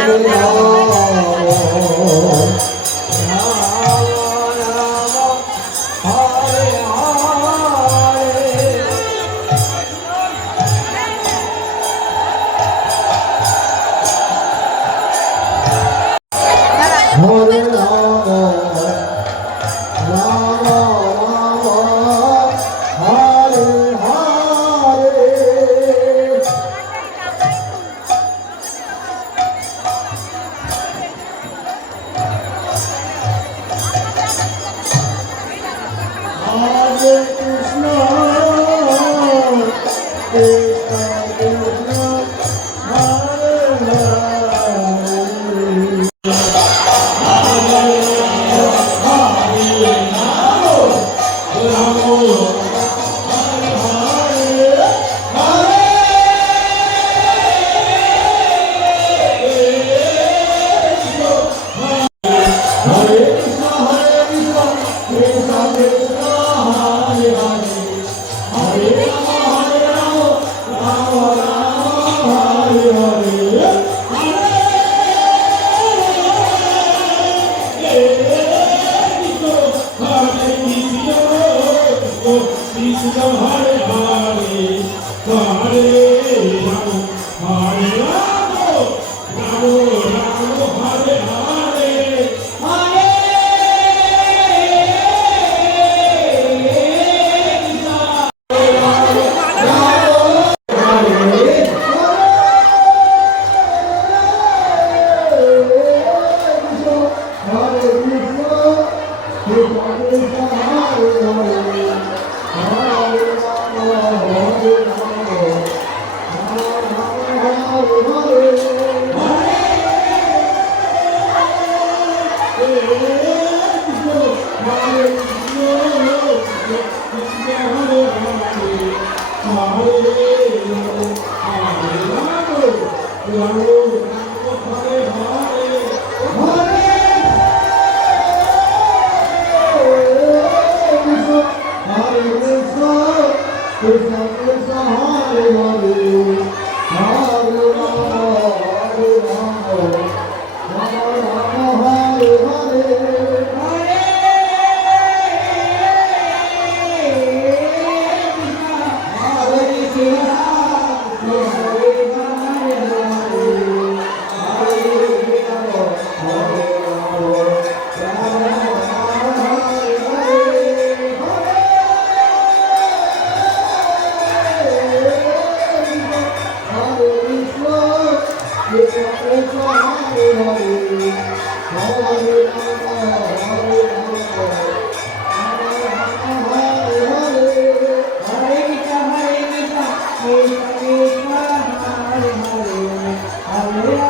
হরে Isso dá um raio. Yeah.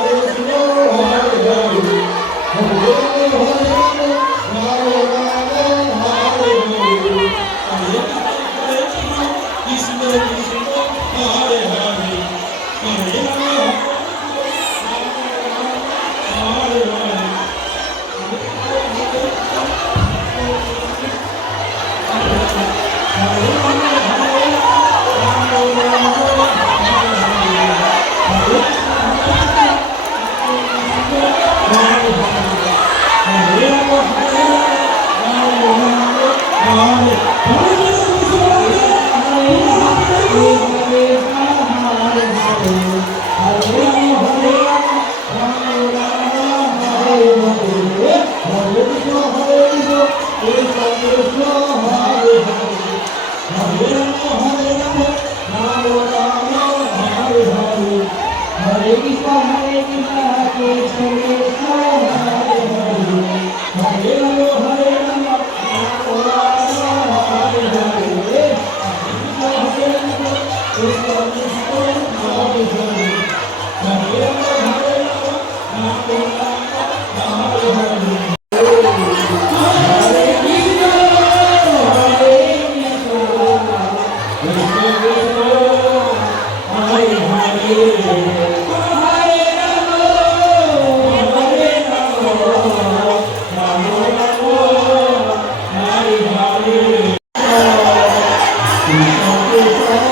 ขอบคุณครับ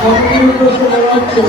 জাতির